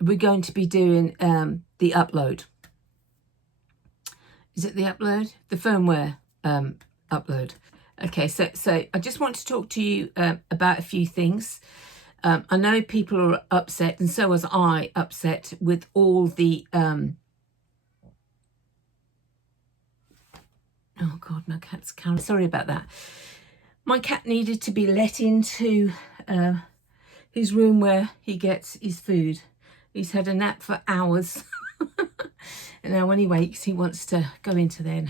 we're going to be doing the upload. Is it the upload? The firmware upload. Okay, so I just want to talk to you about a few things. I know people are upset, and so was I, upset with all the oh God, my cat's carrying. Sorry about that. My cat needed to be let into his room where he gets his food. He's had a nap for hours. And now when he wakes, he wants to go into there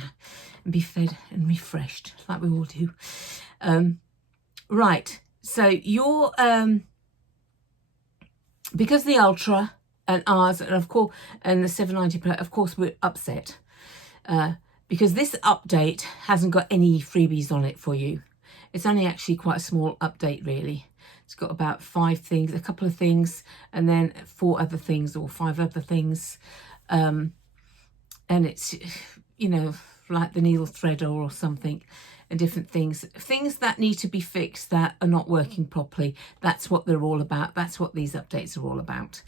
and be fed and refreshed, like we all do. Right, so you're, because the Ultra and ours, and of course, and the 790 Pro, of course, we're upset. Because this update hasn't got any freebies on it for you. It's only actually quite a small update, really. It's got about 5 things, a couple of things, and then 4 other things or 5 other things. And it's, you know, like the needle threader or something, and different things that need to be fixed that are not working properly. That's what they're all about. That's what these updates are all about.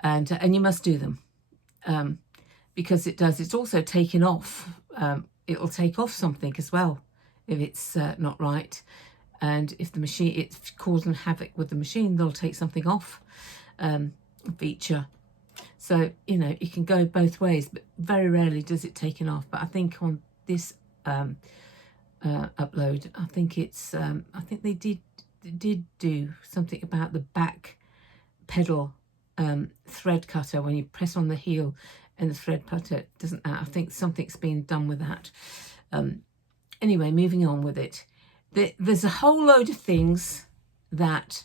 And you must do them. Because it's also taken off. It'll take off something as well if it's not right. And if the machine, it's causing havoc with the machine, they'll take something off, feature. So, you know, it can go both ways, but very rarely does it taken off. But I think on this upload, I think it's, I think they did do something about the back pedal thread cutter. When you press on the heel and the thread cutter doesn't, I think something's been done with that. Anyway, moving on with it. There's a whole load of things that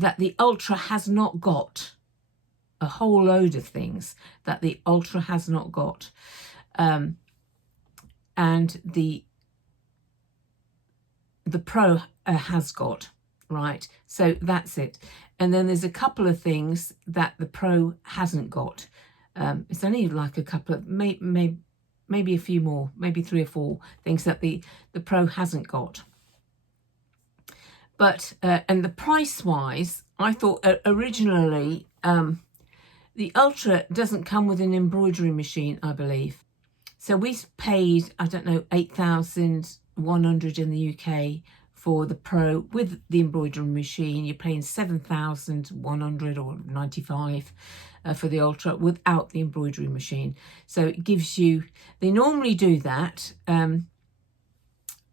that the Ultra has not got. A whole load of things that the Ultra has not got. And the Pro has got, right? So that's it. And then there's a couple of things that the Pro hasn't got. It's only like a couple of, maybe a few more, maybe 3 or 4 things that the Pro hasn't got. But, and the price-wise, I thought originally the Ultra doesn't come with an embroidery machine, I believe. So we paid, I don't know, 8,100 in the UK for the Pro with the embroidery machine. You're paying 7,100 or 95 for the Ultra without the embroidery machine. So it gives you, they normally do that,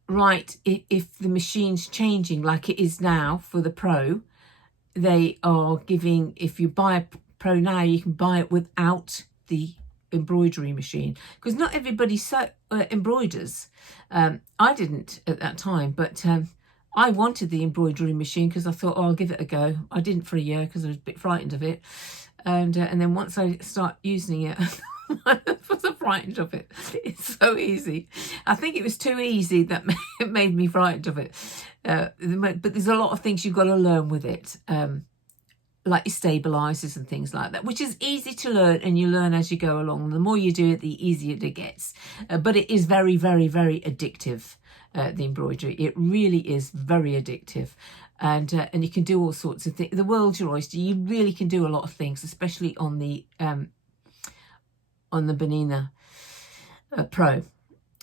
right, if the machine's changing like it is now for the Pro, they are giving, if you buy a Pro now, you can buy it without the embroidery machine, because not everybody embroiders. I didn't at that time, but I wanted the embroidery machine because I thought, oh, I'll give it a go. I didn't for a year because I was a bit frightened of it, and then once I start using it, I was frightened of it. It's so easy. I think it was too easy that it made me frightened of it. But there's a lot of things you've got to learn with it. Like your stabilizers and things like that, which is easy to learn, and you learn as you go along. The more you do it, the easier it gets. But it is very, very, very addictive, the embroidery. It really is very addictive. And you can do all sorts of things. The world's your oyster. You really can do a lot of things, especially on the Bernina Pro.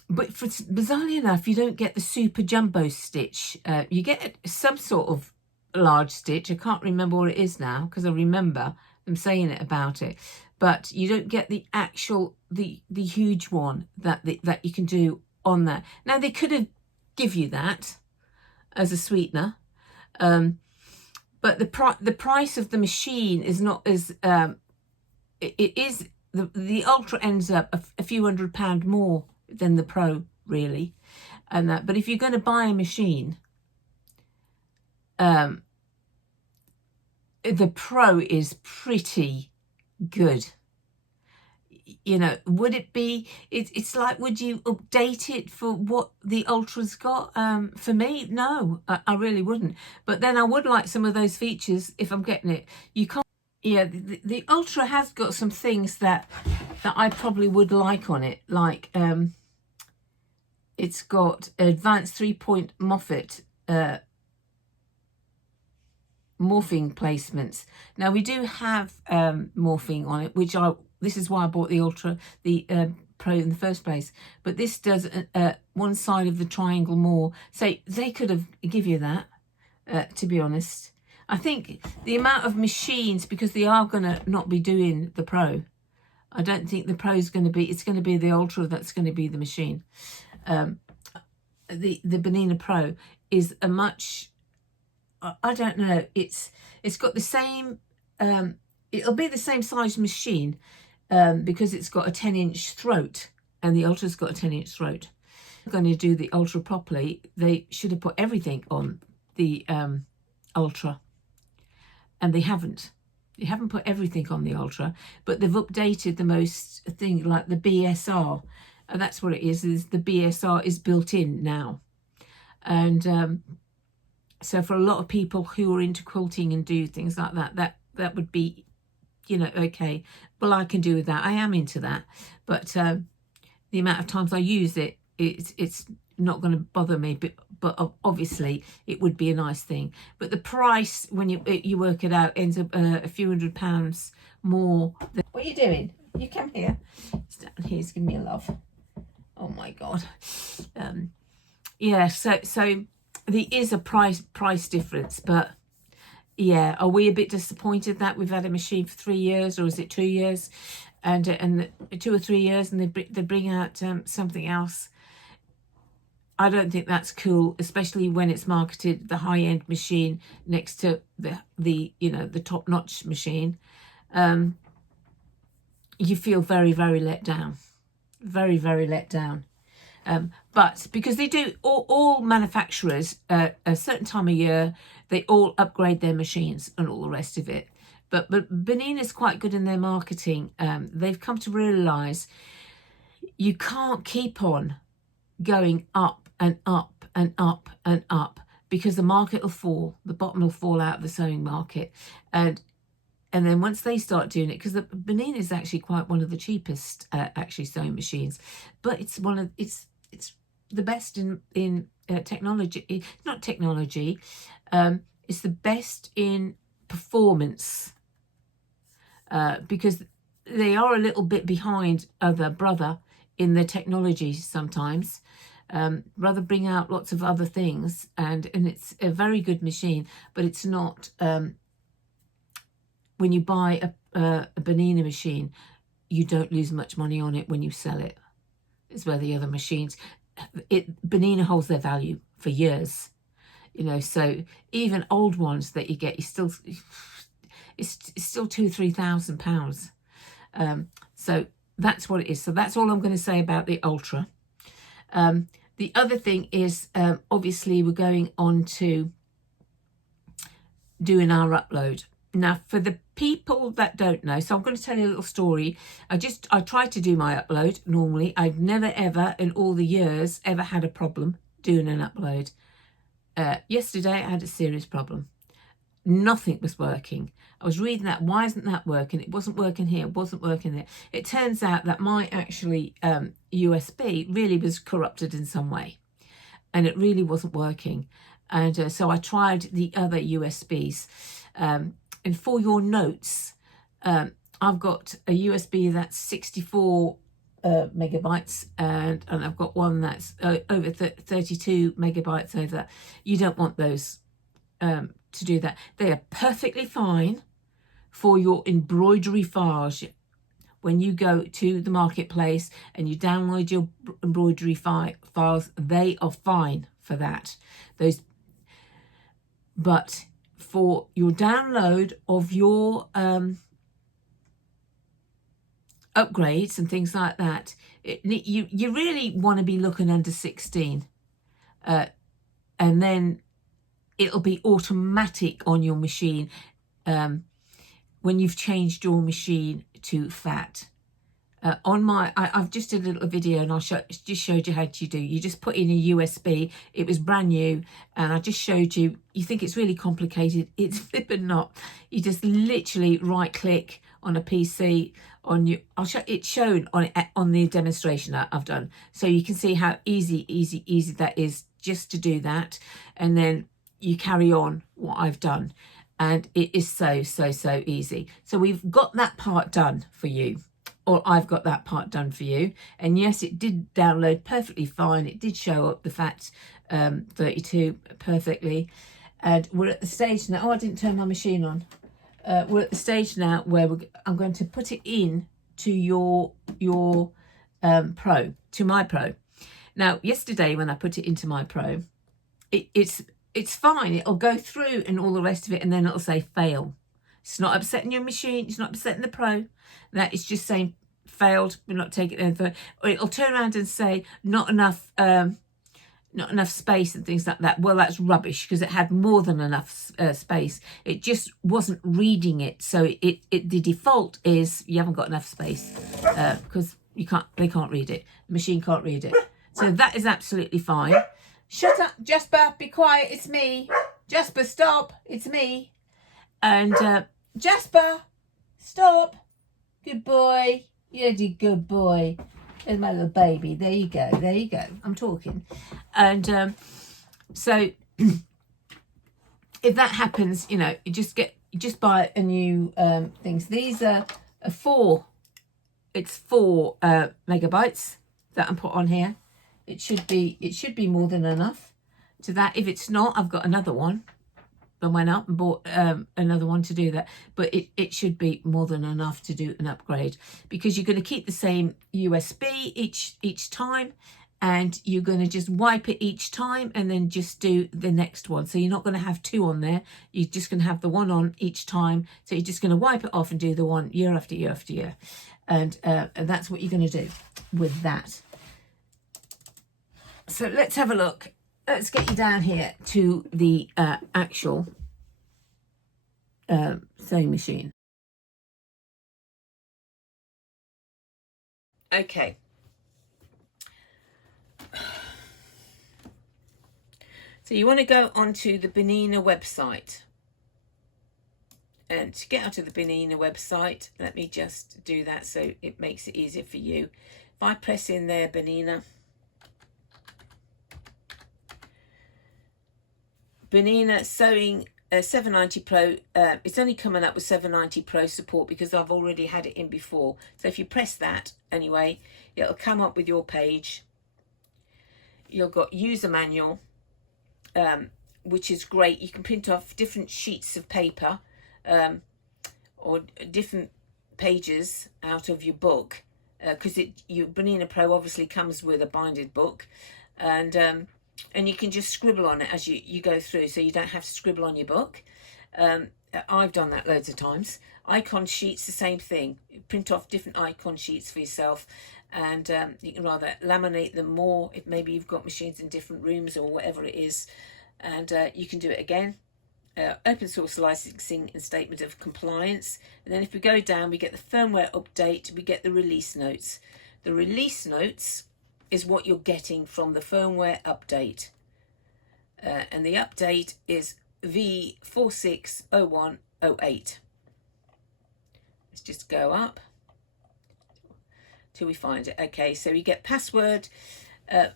But bizarrely enough, you don't get the super jumbo stitch. You get some sort of large stitch. I can't remember what it is now, because I remember them saying it about it, but you don't get the actual the huge one that you can do on that. Now they could have give you that as a sweetener, but the price of the machine is not as it is. The Ultra ends up a few £100 more than the Pro, really, and that. But if you're going to buy a machine, the Pro is pretty good. You know, would it be? It's like, would you update it for what the Ultra's got? For me, no, I really wouldn't. But then I would like some of those features if I'm getting it. You can't. Yeah, the Ultra has got some things that I probably would like on it, like it's got advanced 3-point Moffat morphing placements. Now we do have morphing on it, which this is why I bought the Ultra, the Pro in the first place. But this does one side of the triangle more. So they could have give you that, to be honest. I think the amount of machines, because they are going to not be doing the Pro. I don't think the Pro is going to be, it's going to be the Ultra that's going to be the machine. The Bernina Pro is a much, I don't know, it's got the same, it'll be the same size machine because it's got a 10-inch throat, and the Ultra's got a 10-inch throat. If they're going to do the Ultra properly, they should have put everything on the Ultra, and they haven't. They haven't put everything on the Ultra, but they've updated the most thing, like the BSR, and that's what it is the BSR is built in now. And so for a lot of people who are into quilting and do things like that, that would be, you know, okay, well, I can do with that. I am into that, but the amount of times I use it, it's not going to bother me, but obviously it would be a nice thing. But the price, when you work it out, ends up a few £100 more. What are you doing? You come here. Stand here, give me a love. Oh my God. Yeah, so there is a price difference, but yeah, are we a bit disappointed that we've had a machine for 3 years, or is it 2 years, and 2 or 3 years, and they bring out something else? I don't think that's cool, especially when it's marketed the high-end machine next to the you know, the top-notch machine. You feel very, very let down, very, very let down. But because they do, all manufacturers at a certain time of year, they all upgrade their machines and all the rest of it. But Bernina's quite good in their marketing. They've come to realise you can't keep on going up and up and up and up, because the market will fall, the bottom will fall out of the sewing market. And then once they start doing it, because the Bernina is actually quite one of the cheapest actually sewing machines, but it's it's the best in technology, not technology, it's the best in performance, because they are a little bit behind Brother in their technology sometimes. Brother bring out lots of other things, and it's a very good machine, but it's not, when you buy a Bernina machine, you don't lose much money on it when you sell it. It's where the other machines, Bernina holds their value for years, you know. So even old ones that you get, it's still £2,000-3,000. So that's what it is. So that's all I'm going to say about the Ultra. The other thing is, obviously we're going on to doing our upload. Now, for the people that don't know, so I'm going to tell you a little story. I try to do my upload normally. I've never ever in all the years ever had a problem doing an upload. Yesterday I had a serious problem. Nothing was working. I was reading that, why isn't that working? It wasn't working here, it wasn't working there. It turns out that my actually USB really was corrupted in some way, and it really wasn't working. And so I tried the other USBs. And for your notes, I've got a USB that's 64 megabytes, and I've got one that's over 32 megabytes over that. You don't want those to do that. They are perfectly fine for your embroidery files. When you go to the marketplace and you download your embroidery files, they are fine for that. But for your download of your upgrades and things like that, you really want to be looking under 16, and then it'll be automatic on your machine when you've changed your machine to fat. I've just did a little video, and just showed you how to do. You just put in a USB. It was brand new, and I just showed you. You think it's really complicated? It's flipping not. You just literally right click on a PC on you. It's shown on the demonstration that I've done, so you can see how easy that is just to do that, and then you carry on what I've done. and it is so easy. So we've got that part done for you, or I've got that part done for you. And yes, it did download perfectly fine. It did show up the FAT32 perfectly. And we're at the stage now. Oh, I didn't turn my machine on. We're at the stage now where I'm going to put it in to your Pro, to my Pro. Now, yesterday when I put it into my Pro, it's fine. It'll go through and all the rest of it, and then it'll say fail. It's not upsetting your machine. It's not upsetting the Pro. That it's just saying failed. We're not taking it further. Or it'll turn around and say not enough space and things like that. Well, that's rubbish, because it had more than enough space. It just wasn't reading it. So the default is you haven't got enough space, because they can't read it. The machine can't read it. So that is absolutely fine. Shut up, Jasper. Be quiet. It's me. Jasper, stop. It's me. And Jasper, stop. Good boy. You're a good boy. There's my little baby. There you go. There you go. I'm talking. And so if that happens, you know, you just buy a new things. These are four megabytes that I'm put on here. It should be more than enough to that. If it's not, I've got another one. I went up and bought another one to do that, but it should be more than enough to do an upgrade, because you're going to keep the same USB each time, and you're going to just wipe it each time and then just do the next one. So you're not going to have two on there. You're just going to have the one on each time. So you're just going to wipe it off and do the one year after year after year, and that's what you're going to do with that. So let's have a look. Let's get you down here to the actual sewing machine. Okay. So you want to go onto the Bernina website. And to get onto the Bernina website, let me just do that so it makes it easier for you. If I press in there, Bernina Sewing 790 Pro, it's only coming up with 790 Pro support because I've already had it in before. So if you press that anyway, it'll come up with your page. You've got user manual, which is great. You can print off different sheets of paper or different pages out of your book, because your Bernina Pro obviously comes with a binded book, and you can just scribble on it as you go through, so you don't have to scribble on your book. I've done that loads of times. Icon sheets, the same thing. Print off different icon sheets for yourself, and you can rather laminate them more if maybe you've got machines in different rooms or whatever it is, and you can do it again. Open source licensing and statement of compliance. And then if we go down, we get the firmware update, we get the release notes. The release notes is what you're getting from the firmware update, and the update is V460108. Let's just go up till we find it. Okay, so we get password,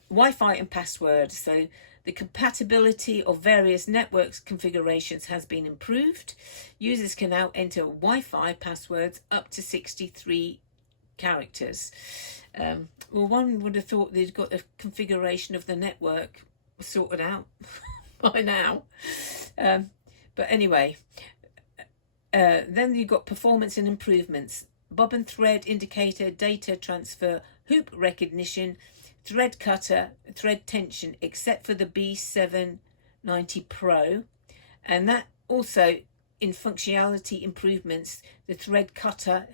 Wi-Fi and password. So the compatibility of various networks configurations has been improved. Users can now enter Wi-Fi passwords up to 63 characters. Well, one would have thought they'd got the configuration of the network sorted out by now. But anyway, then you've got performance and improvements. Bob and thread indicator, data transfer, hoop recognition, thread cutter, thread tension, except for the B790 Pro. And that also, in functionality improvements, the thread cutter,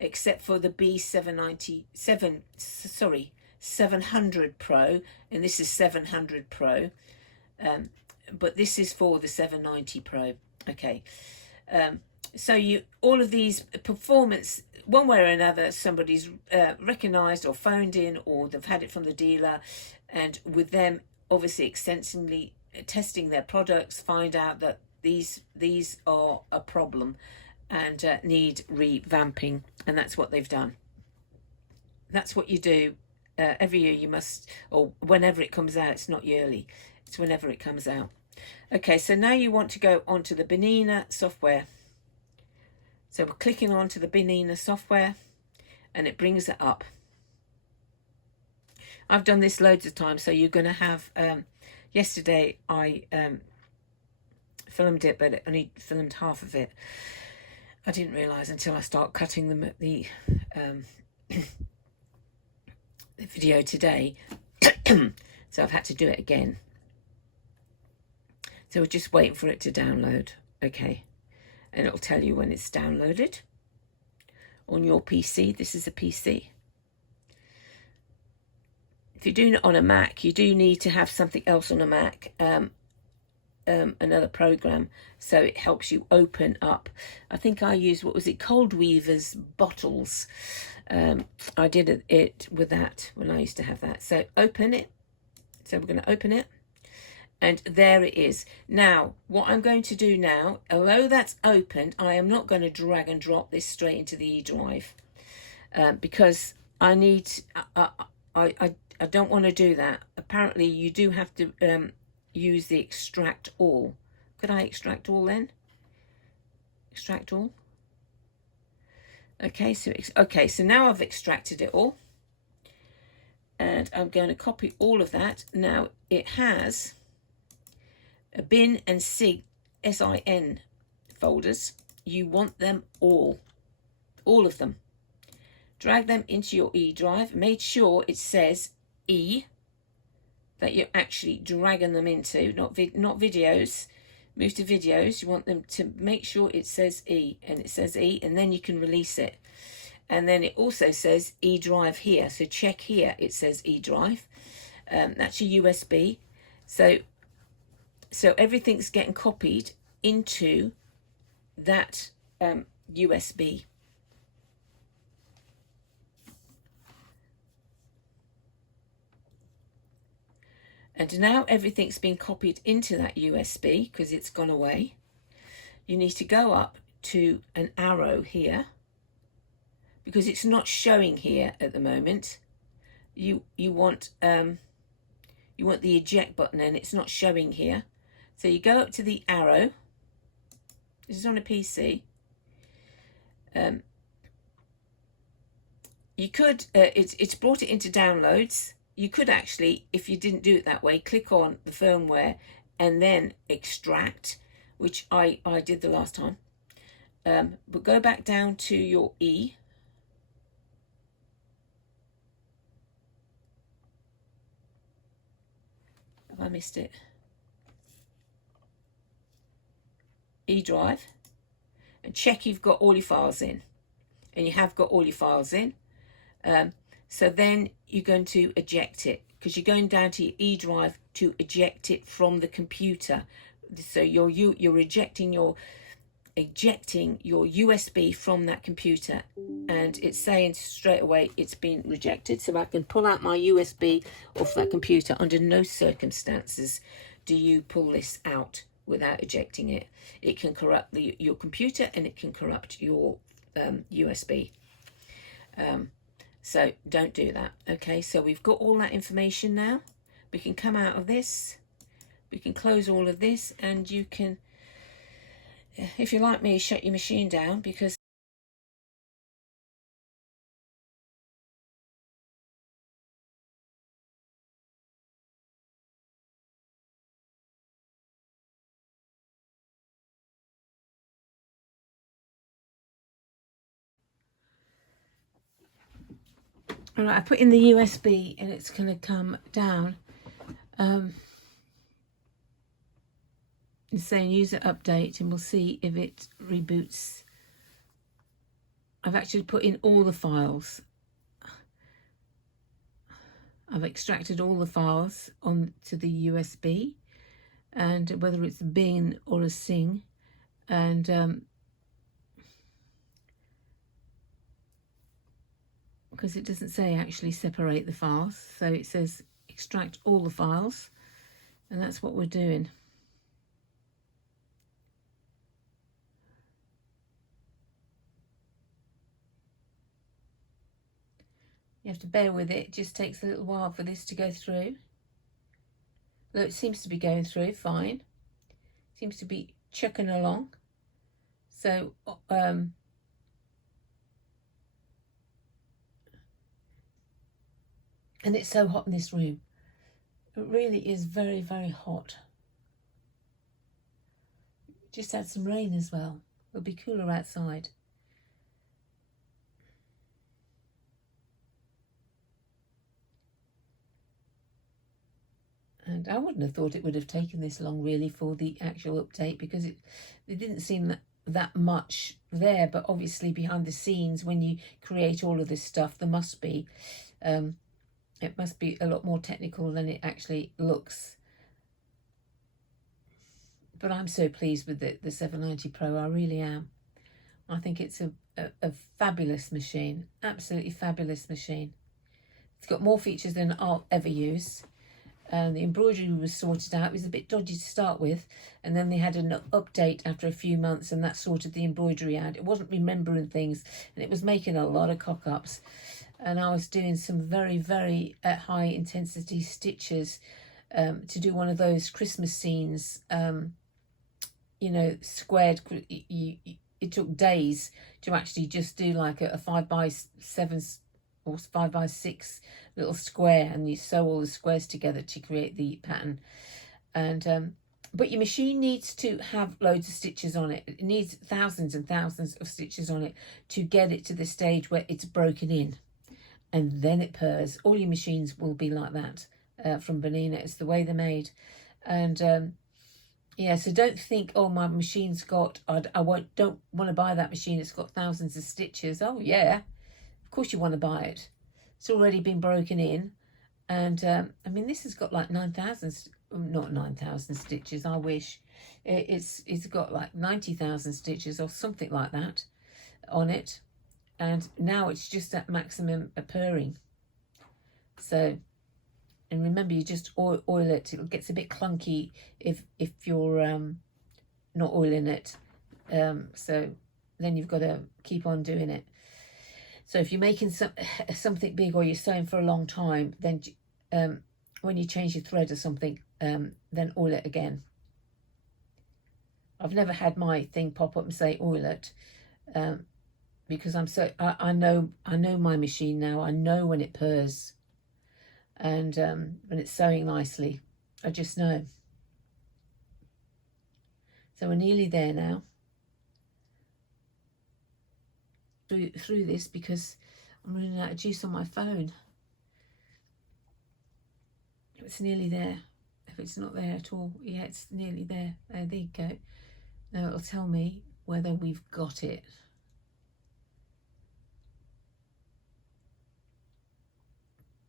except for the B700 Pro, and this is 700 Pro, but this is for the 790 Pro. Okay, so all of these performance, one way or another, somebody's recognized or phoned in, or they've had it from the dealer, and with them obviously extensively testing their products, find out that these are a problem and need revamping, and that's what they've done. That's what you do every year. You must, or whenever it comes out. It's not yearly, it's whenever it comes out. Okay, so now you want to go onto the Bernina software. So we're clicking onto the Bernina software and it brings it up. I've done this loads of times, so you're going to have, yesterday I filmed it, but I only filmed half of it. I didn't realise until I start cutting the video today. So I've had to do it again. So we're just waiting for it to download. Okay. And it'll tell you when it's downloaded on your PC. This is a PC. If you're doing it on a Mac, you do need to have something else on a Mac, another program, so it helps you open up. I think I used, what was it, Cold Weaver's bottles. I did it with that when I used to have that. So open it. So we're going to open it. And there it is. Now, what I'm going to do now, although that's opened, I am not going to drag and drop this straight into the E drive, because I need, I don't want to do that. Apparently, you do have to use the extract all. Could I extract all then? Extract all. Okay, so now I've extracted it all, and I'm going to copy all of that. Now it has a bin and SIN folders. You want them all of them. Drag them into your E drive. Make sure it says E, that you're actually dragging them into, not videos. Move to videos. You want them to make sure it says E, and it says E, and then you can release it. And then it also says E drive here, so check here, it says E drive. That's your USB. So everything's getting copied into that USB. And now everything's been copied into that USB because it's gone away. You need to go up to an arrow here because it's not showing here at the moment. You want the eject button and it's not showing here. So you go up to the arrow. This is on a PC. You could, it's brought it into downloads. You could actually, if you didn't do it that way, click on the firmware and then extract, which I did the last time. But go back down to your E. Have I missed it? E drive, and check you've got all your files in, and you have got all your files in. So then you're going to eject it because you're going down to your E drive to eject it from the computer. So you're ejecting your USB from that computer, and it's saying straight away it's been rejected. So I can pull out my USB off that computer. Under no circumstances do you pull this out without ejecting it. It can corrupt your computer, and it can corrupt your USB. So don't do that. Okay, so we've got all that information now. We can come out of this. We can close all of this, and you can, if you like me, shut your machine down because all right, I put in the USB and it's going to come down. It's saying user update, and we'll see if it reboots. I've actually put in all the files. I've extracted all the files onto the USB, and whether it's a bin or a SIN, and because it doesn't say actually separate the files, so it says extract all the files, and that's what we're doing. You have to bear with it. It just takes a little while for this to go through. Though it seems to be going through fine. seems to be chucking along. So and it's so hot in this room. It really is very, very hot. Just had some rain as well. It'll be cooler outside. And I wouldn't have thought it would have taken this long really for the actual update, because it didn't seem that much there. But obviously behind the scenes, when you create all of this stuff, there must be it must be a lot more technical than it actually looks. But I'm so pleased with the 790 Pro. I really am. I think it's a fabulous machine. Absolutely fabulous machine. It's got more features than I'll ever use. The embroidery was sorted out. It was a bit dodgy to start with, and then they had an update after a few months, and that sorted the embroidery out. It wasn't remembering things, and it was making a lot of cock-ups. And I was doing some very, very high intensity stitches to do one of those Christmas scenes, you know, squared. It took days to actually just do like a 5x7 or 5x6 little square, and you sew all the squares together to create the pattern. And but your machine needs to have loads of stitches on it. It needs thousands and thousands of stitches on it to get it to the stage where it's broken in, and then it purrs. All your machines will be like that from Bernina. It's the way they're made. And yeah, so don't think, oh, my machine's got, don't want to buy that machine, it's got thousands of stitches. Oh yeah, of course you want to buy it. It's already been broken in. And I mean, this has got like 9,000, not 9,000 stitches, I wish. It's got like 90,000 stitches or something like that on it. And now it's just at maximum purring. So, and remember, you just oil it. It gets a bit clunky if you're not oiling it. So then you've got to keep on doing it. So if you're making something big, or you're sewing for a long time, then when you change your thread or something, then oil it again. I've never had my thing pop up and say oil it, because I know my machine now. I know when it purrs, and when it's sewing nicely, I just know. So we're nearly there now. Through this, because I'm running out of juice on my phone. It's nearly there. If it's not there at all, yeah, it's nearly there. There you go. Now it'll tell me whether we've got it.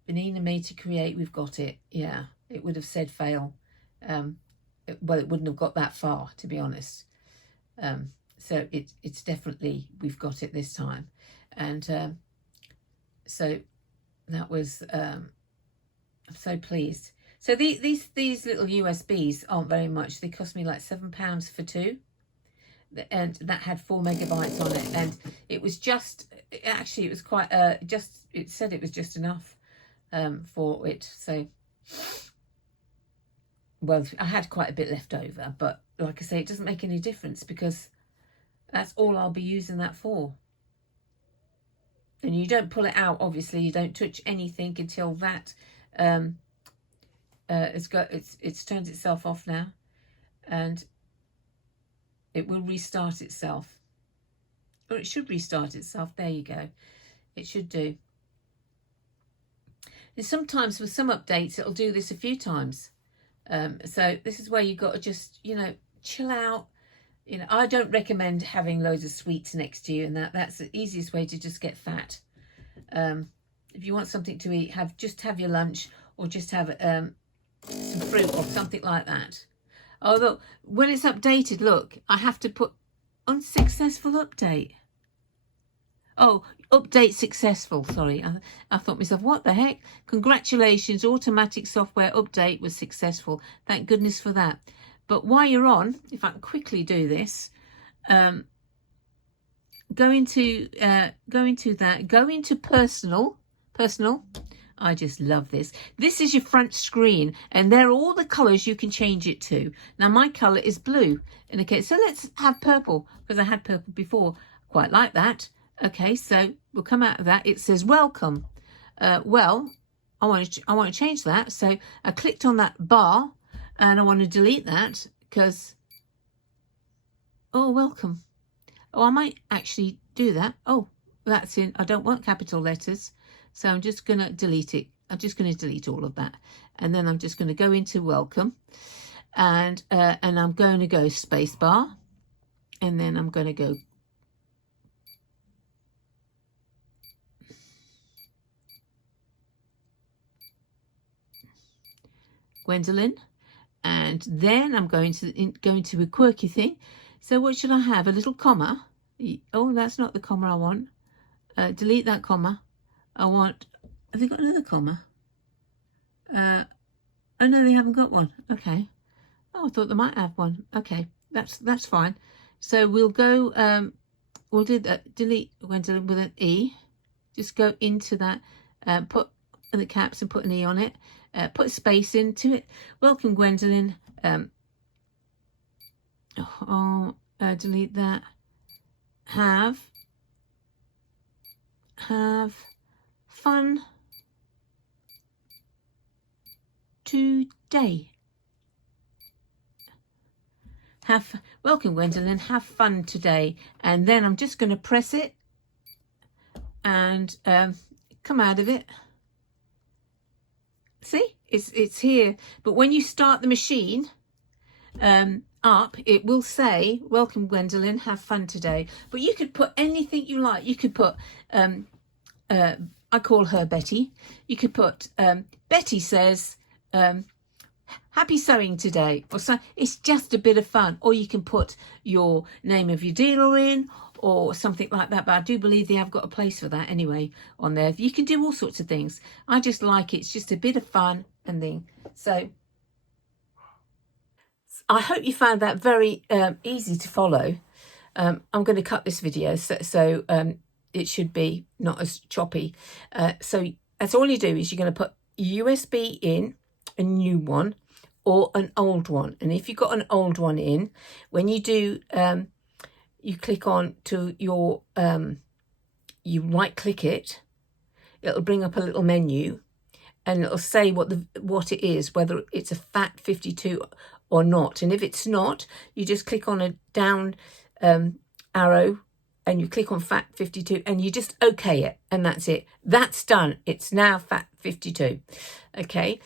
Bernina made to create, we've got it. Yeah, it would have said fail. Well, it wouldn't have got that far, to be honest. So it's definitely, we've got it this time. And so that was, I'm so pleased. So these little USBs aren't very much. They cost me like £7 for two. And that had 4 megabytes on it. And it was just, actually it was quite, it said it was just enough for it. So, well, I had quite a bit left over. But like I say, it doesn't make any difference, because that's all I'll be using that for. And you don't pull it out, obviously. You don't touch anything until that it's turned itself off now, and it will restart itself. Or it should restart itself. There you go. It should do. And sometimes with some updates, it'll do this a few times. So this is where you've got to just, you know, chill out. You know, I don't recommend having loads of sweets next to you, and that's the easiest way to just get fat. If you want something to eat, just have your lunch, or just have some fruit or something like that. Although when it's updated, look, I have to put unsuccessful update. Oh, update successful. Sorry, I thought myself, what the heck? Congratulations, automatic software update was successful. Thank goodness for that. But while you're on, if I can quickly do this, go into personal. I just love this. This is your front screen, and there are all the colours you can change it to. Now my colour is blue. And okay, so let's have purple, because I had purple before. Quite like that. Okay, so we'll come out of that. It says welcome. Well, I want to change that. So I clicked on that bar, and I want to delete that because, oh, welcome. Oh, I might actually do that. Oh, that's in, I don't want capital letters. So I'm just going to delete it. I'm just going to delete all of that. And then I'm just going to go into welcome. And I'm going to go space bar. And then I'm going to go Gwendoline. And then I'm going to a quirky thing. So what should I have? A little comma. Oh, that's not the comma I want. Delete that comma. I want, have they got another comma? Oh no, they haven't got one. Okay. Oh, I thought they might have one. Okay, that's fine. So we'll go, we'll do that, delete Gwendoline with an E. Just go into that, put the caps and put an E on it. Put a space into it. Welcome, Gwendoline. Delete that. Have fun today. Welcome, Gwendoline. Have fun today. And then I'm just going to press it and come out of it. See, it's here. But when you start the machine up, it will say, welcome, Gwendoline, have fun today. But you could put anything you like. You could put, I call her Betty. You could put, Betty says, happy sewing today. Or so, it's just a bit of fun. Or you can put your name of your dealer in, or something like that, but I do believe they have got a place for that anyway on there. You can do all sorts of things. I just like it. It's just a bit of fun and thing. So I hope you found that very easy to follow. I'm going to cut this video so it should be not as choppy. So that's all you do is you're going to put USB in, a new one or an old one. And if you've got an old one in, when you do you click on to your, you right click it, it'll bring up a little menu and it'll say what it is, whether it's a FAT52 or not. And if it's not, you just click on a down arrow and you click on FAT52 and you just okay it, and that's it. That's done. It's now FAT52. Okay.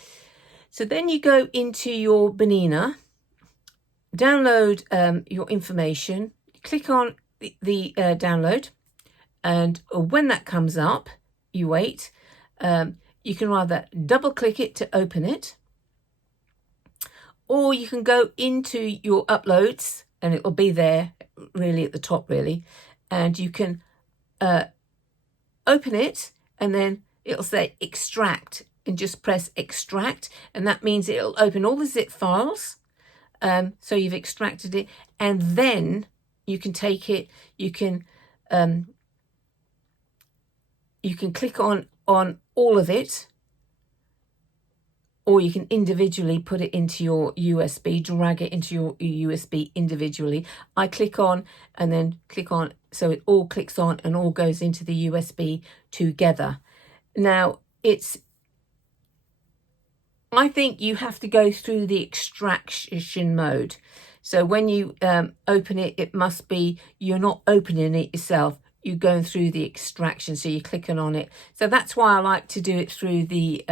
So then you go into your Bernina, download your information, click on the download, and when that comes up, you wait. You can either double click it to open it, or you can go into your uploads and it will be there really at the top really, and you can open it and then it'll say extract, and just press extract, and that means it'll open all the zip files. So you've extracted it, and then you can take it, you can click on all of it, or you can individually put it into your USB, drag it into your USB individually. I click on and then click on, so it all clicks on and all goes into the USB together. Now I think you have to go through the extraction mode. So when you open it, it must be, you're not opening it yourself, you're going through the extraction, so you're clicking on it. So that's why I like to do it through the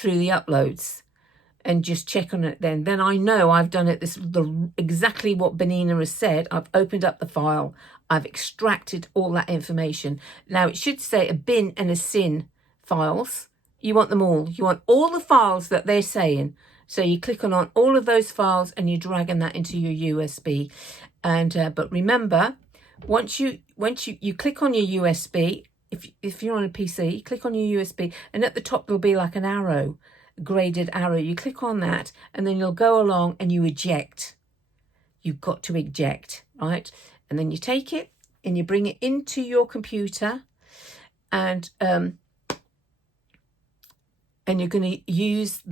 uploads and just check on it then. Then I know I've done it exactly what Bernina has said. I've opened up the file, I've extracted all that information. Now it should say a bin and a sin files. You want them all. You want all the files that they're saying. So you click on all of those files and you're dragging that into your USB. And but remember, once you click on your USB, if you're on a PC, you click on your USB, and at the top there'll be like an arrow, a graded arrow. You click on that, and then you'll go along and you eject. You've got to eject, right? And then you take it and you bring it into your computer, and and you're going to use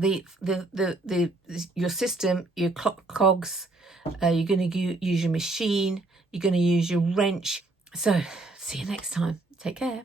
your system, your cogs. You're going to use your machine. You're going to use your wrench. So see you next time. Take care.